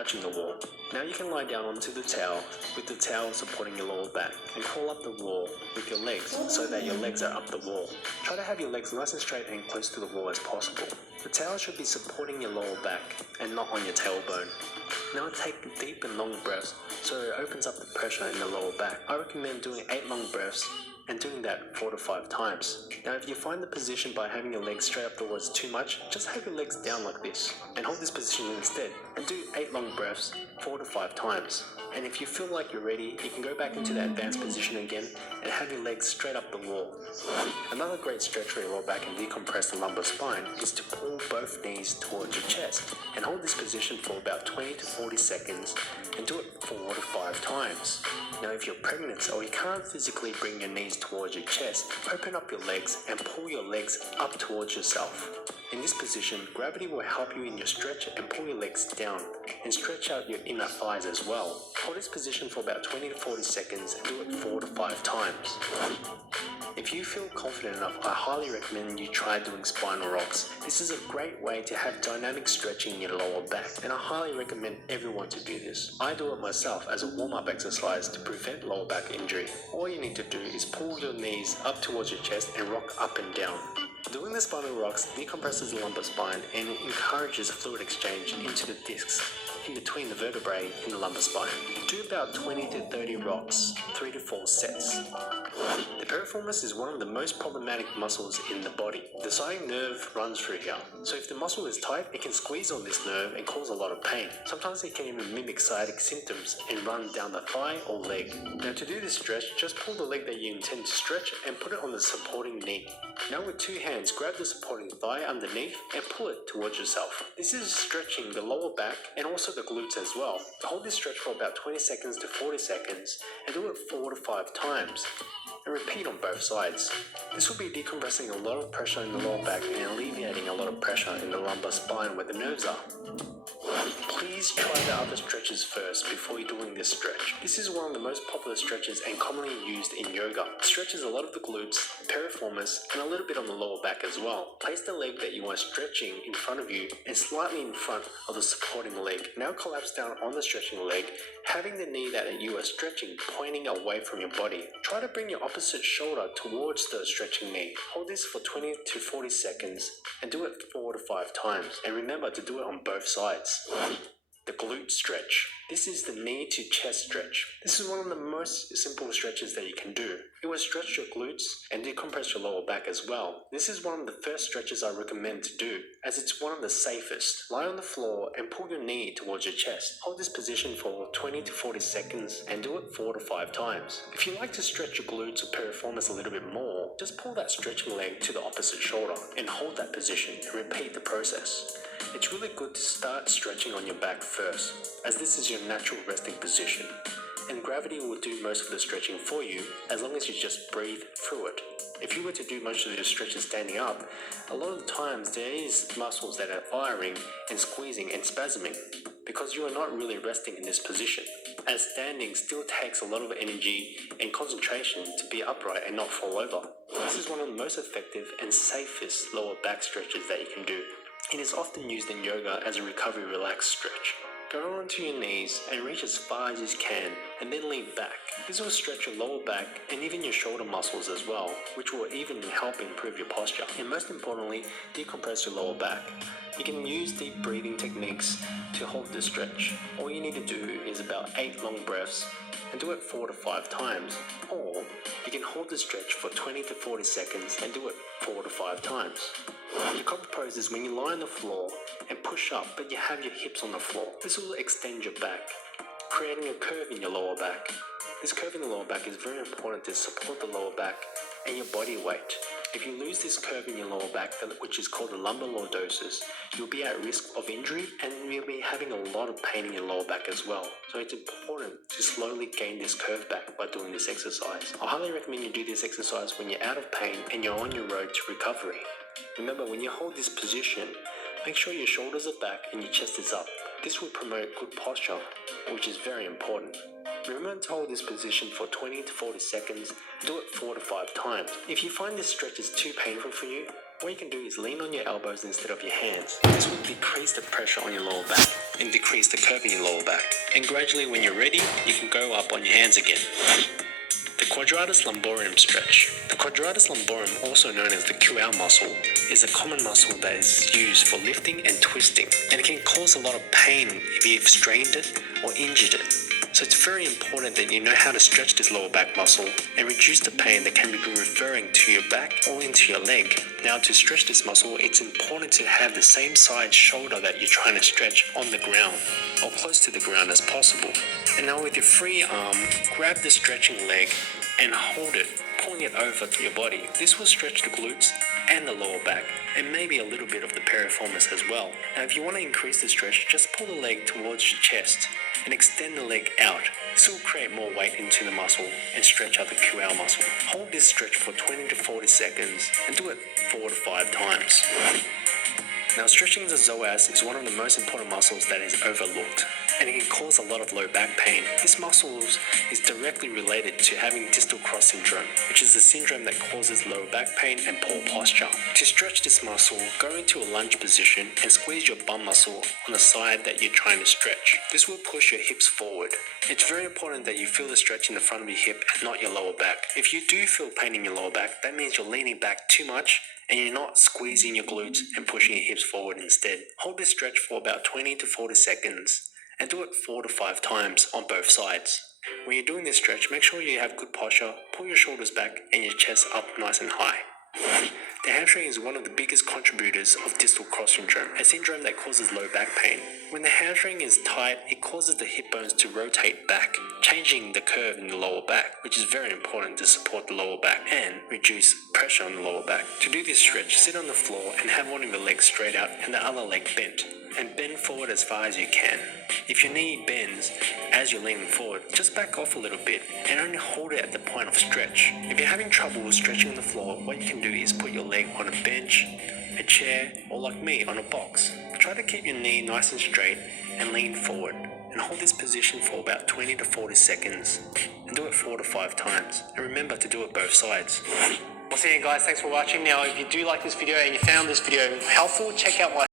touching the wall. Now you can lie down onto the towel with the towel supporting your lower back and crawl up the wall with your legs so that your legs are up the wall. Try to have your legs nice and straight and close to the wall as possible. The towel should be supporting your lower back and not on your tailbone. Now take deep and long breaths so it opens up the pressure in the lower back. I recommend doing 8 long breaths and doing that 4 to 5 times. Now if you find the position by having your legs straight up the wall is too much, just have your legs down like this and hold this position instead and do 8 long breaths 4 to 5 times. And if you feel like you're ready, you can go back into that advanced position again and have your legs straight up the wall. Another great stretch for your lower back and decompress the lumbar spine is to pull both knees towards your chest and hold this position for about 20 to 40 seconds and do it 4 to 5 times. Now if you're pregnant or you can't physically bring your knees towards your chest, open up your legs and pull your legs up towards yourself. In this position, gravity will help you in your stretch and pull your legs down and stretch out your inner thighs as well. Hold this position for about 20 to 40 seconds and do it 4 to 5 times. If you feel confident enough, I highly recommend you try doing spinal rocks. This is a great way to have dynamic stretching in your lower back, and I highly recommend everyone to do this. I do it myself as a warm-up exercise to prevent lower back injury. All you need to do is pull your knees up towards your chest and rock up and down. Doing the spinal rocks decompresses the lumbar spine and encourages fluid exchange into the discs in between the vertebrae in the lumbar spine. Do about 20 to 30 rocks, 3 to 4 sets. The piriformis is one of the most problematic muscles in the body. The sciatic nerve runs through here, so if the muscle is tight, it can squeeze on this nerve and cause a lot of pain. Sometimes it can even mimic sciatic symptoms and run down the thigh or leg. Now to do this stretch, just pull the leg that you intend to stretch and put it on the supporting knee. Now with 2 hands, grab the supporting thigh underneath and pull it towards yourself. This is stretching the lower back and also the glutes as well. Hold this stretch for about 20 seconds to 40 seconds and do it 4 to 5 times. And repeat on both sides. This will be decompressing a lot of pressure in the lower back and alleviating a lot of pressure in the lumbar spine where the nerves are. Please try the other stretches first before you're doing this stretch. This is one of the most popular stretches and commonly used in yoga. It stretches a lot of the glutes, piriformis, and a little bit on the lower back as well. Place the leg that you are stretching in front of you and slightly in front of the supporting leg. Now collapse down on the stretching leg, having the knee that you are stretching pointing away from your body. Try to bring your opposite shoulder towards the stretching knee. Hold this for 20 to 40 seconds and do it 4 to 5 times. And remember to do it on both sides. The glute stretch. This is the knee to chest stretch. This is one of the most simple stretches that you can do. It will stretch your glutes and decompress your lower back as well. This is one of the first stretches I recommend to do, as it's one of the safest. Lie on the floor and pull your knee towards your chest. Hold this position for 20 to 40 seconds and do it 4 to 5 times. If you like to stretch your glutes or piriformis a little bit more, just pull that stretching leg to the opposite shoulder and hold that position and repeat the process. It's really good to start stretching on your back first, as this is your natural resting position, and gravity will do most of the stretching for you as long as you just breathe through it. If you were to do most of your stretches standing up, a lot of the times there is muscles that are firing and squeezing and spasming because you are not really resting in this position, as standing still takes a lot of energy and concentration to be upright and not fall over. This is one of the most effective and safest lower back stretches that you can do. It is often used in yoga as a recovery relaxed stretch. Go onto your knees and reach as far as you can and then lean back. This will stretch your lower back and even your shoulder muscles as well, which will even help improve your posture. And most importantly, decompress your lower back. You can use deep breathing techniques to hold this stretch. All you need to do is about 8 long breaths and do it 4 to 5 times. Or you can hold the stretch for 20 to 40 seconds and do it 4 to 5 times. Your cobra pose is when you lie on the floor and push up, but you have your hips on the floor. This will extend your back, creating a curve in your lower back. This curve in the lower back is very important to support the lower back and your body weight. If you lose this curve in your lower back, which is called the lumbar lordosis, you'll be at risk of injury and you'll be having a lot of pain in your lower back as well. So it's important to slowly gain this curve back by doing this exercise. I highly recommend you do this exercise when you're out of pain and you're on your road to recovery. Remember, when you hold this position, make sure your shoulders are back and your chest is up. This will promote good posture, which is very important. Remember to hold this position for 20 to 40 seconds, do it 4 to 5 times. If you find this stretch is too painful for you, what you can do is lean on your elbows instead of your hands. This will decrease the pressure on your lower back. and decrease the curve in your lower back. And gradually, when you're ready, you can go up on your hands again. The quadratus lumborum stretch. The quadratus lumborum, also known as the QL muscle, is a common muscle that is used for lifting and twisting, and it can cause a lot of pain if you've strained it or injured it. So it's very important that you know how to stretch this lower back muscle and reduce the pain that can be referring to your back or into your leg. Now, to stretch this muscle, it's important to have the same side shoulder that you're trying to stretch on the ground or close to the ground as possible. And now with your free arm, grab the stretching leg and hold it, pulling it over to your body. This will stretch the glutes and the lower back, and maybe a little bit of the piriformis as well. Now, if you want to increase the stretch, just pull the leg towards your chest and extend the leg out. This will create more weight into the muscle and stretch out the QL muscle. Hold this stretch for 20 to 40 seconds and do it 4 to 5 times. Now, stretching the psoas is one of the most important muscles that is overlooked, and it can cause a lot of low back pain. This muscle is directly related to having distal cross syndrome, which is a syndrome that causes low back pain and poor posture. To stretch this muscle, go into a lunge position and squeeze your bum muscle on the side that you're trying to stretch. This will push your hips forward. It's very important that you feel the stretch in the front of your hip and not your lower back. If you do feel pain in your lower back, that means you're leaning back too much and you're not squeezing your glutes and pushing your hips forward instead. Hold this stretch for about 20 to 40 seconds and do it 4 to 5 times on both sides. When you're doing this stretch, make sure you have good posture, pull your shoulders back and your chest up nice and high. The hamstring is one of the biggest contributors of distal cross syndrome, a syndrome that causes low back pain. When the hamstring is tight, it causes the hip bones to rotate back, changing the curve in the lower back, which is very important to support the lower back and reduce pressure on the lower back. To do this stretch, sit on the floor and have one of your legs straight out and the other leg bent, and bend forward as far as you can. If your knee bends as you're leaning forward, just back off a little bit and only hold it at the point of stretch. If you're having trouble stretching on the floor, what you can do is put your leg on a bench, a chair, or like me, on a box. Try to keep your knee nice and straight and lean forward, and hold this position for about 20 to 40 seconds, and do it 4 to 5 times. And remember to do it both sides. Well, see you guys, thanks for watching. Now, if you do like this video and you found this video helpful, check out my